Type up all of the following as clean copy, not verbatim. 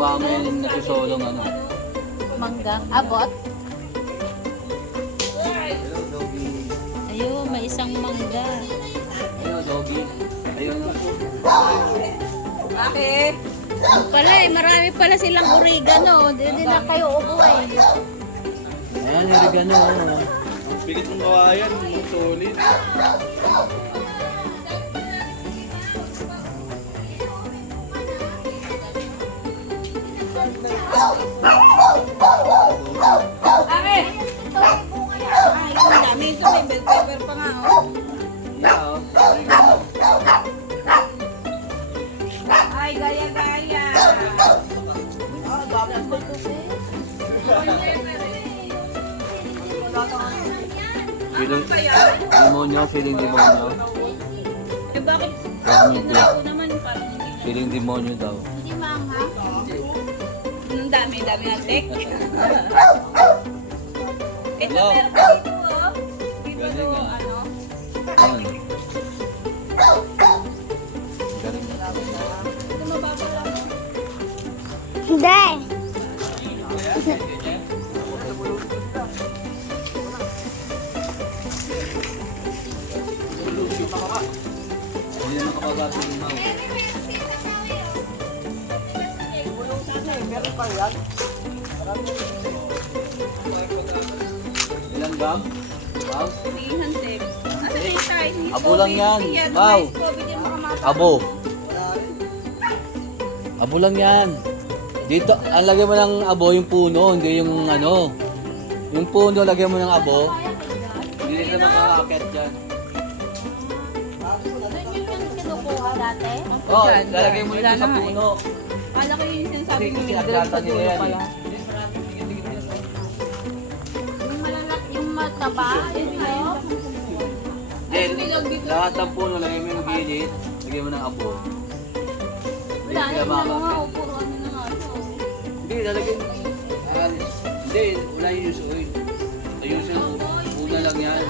Kuha mo yung nagsusolong ano. Mangga. Abot. Ayun, may isang mangga. Ayun, doggy. Ayun. Bakit? Pala eh, marami pala silang oregano. Hindi na kayo ubuhay. Ayan, oregano. Pilit mong kawayan, solid. Bakit? Ay, ang dami ito. May bell pepper pa nga, oh. Yeah, oh. Ay, gaya-gaya. Siling Ano ba yan? demonyo, siling demonyo. Eh, bakit? Dami Tingnan ko naman, parang hindi. Siling demonyo daw. Hindi manga. Anong dami antik. Ito, Hello. meron pa dito, oh. Dito Galing, to, ah. ano. Ayun. Galing na. Ito, mababa lang. Hindi. Hindi na makababa sa limaw. Ilang gram? Wow. 300. Asa na yung tayo? Abo lang yan. Wow. Abo. Abo lang yan. Dito, ang lagay mo ng abo yung puno, hindi yung ano. Yung puno, lagay mo ng abo. Hindi na makakakit dyan. Doon yung kinukuha dati. Oh, lalagay mo yun sa puno. Kala ko yung sinasabi mo Kasi yung akyata sa nila dulo yan. pala. Yung malalak, yung mataba. Yun yun. Then, lahat ng puno, lagay mo yung gilid, lagay mo ng abo. Hindi Wala, sila yun na nga. makakakit. Puro ano na nga. Hindi, lalagay mo. Hindi, wala yung use oil. Ayusin mo, una lang yan.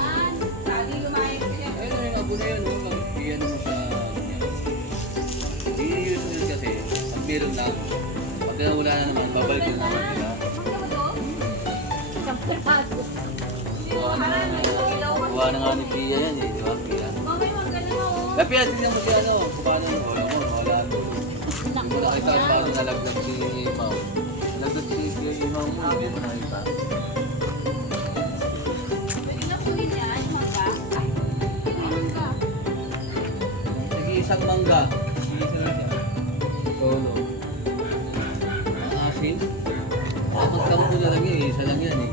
Lagi lumayas sila. Ayun, yung abo na yun, iyan mo sa i-use oil kasi, pag meron lang, pag wala na naman, babalik na naman sila. Kuha na nga ni Pia yan eh, di ba Pia? Kapia, tingnan mo si ano, paano mo, wala mo, wala mo. Hindi mo nakita paano nalaglag si Mau. Nalaglag si Mau mo, hindi mo nakita. Nag-iisang mangga. Solo. Ang asin. Magkampo na lang yun, isa lang yan eh.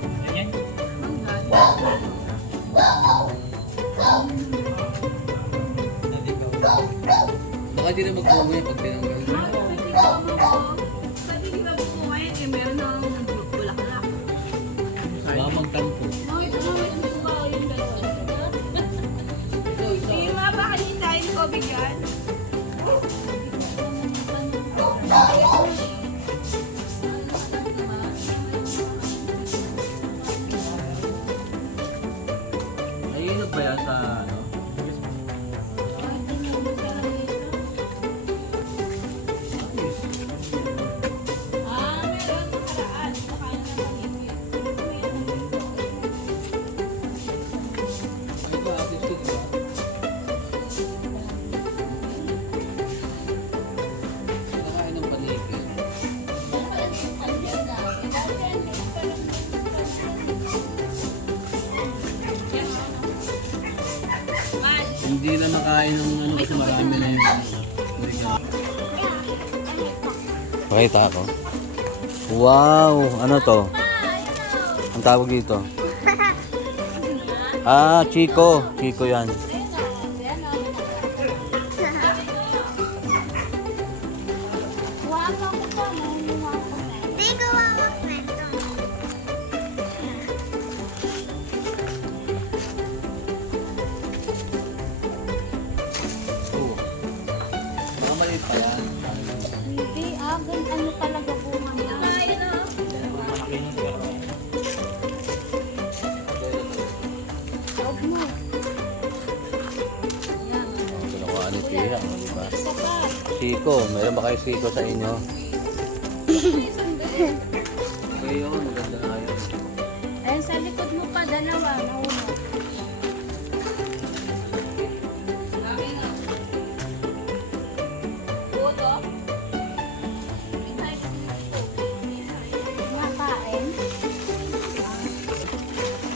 Baka di na magbumo yan pag tinanggal. Baka magtampo. Naiinog ba yan sa ano? Ano ba? Biscuit ba? Nakain ng panigil. Hindi na makain ng ano kasi marami na yun. Pakita ako. Wow! Ano to? Ang tawag dito? Ah, Chico. Chico yan. Oh. Mga maliit pa yan. Hindi, ano talaga bunga niya. Huwag mo. Kinukuha ni Pia, di ba? Isa pa. Chico, meron ba kayo Chico sa inyo? Okay yun, maganda na yun. Ayun, sa likod mo pa, dalawa. Nauna. Kumakain.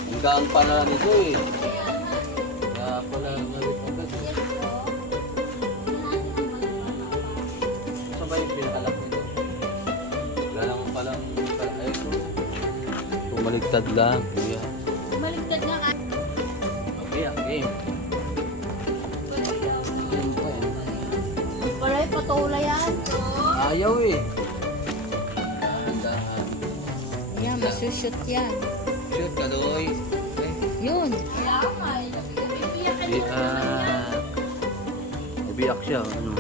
Ang gaan pala nito eh. Kaya pala nalit agad. Sabay yung pinakalak nito. Wala lang palang ay ko. Pumaligtad lang, kuya. Baligtad nga ka. Okay, game. Game pa eh. Palay, patola yan. Ayaw eh. Dahan-dahan. Ayan, masushoot yan. Shoot, kaloy. Okay. Yun. Biyak siya, ano.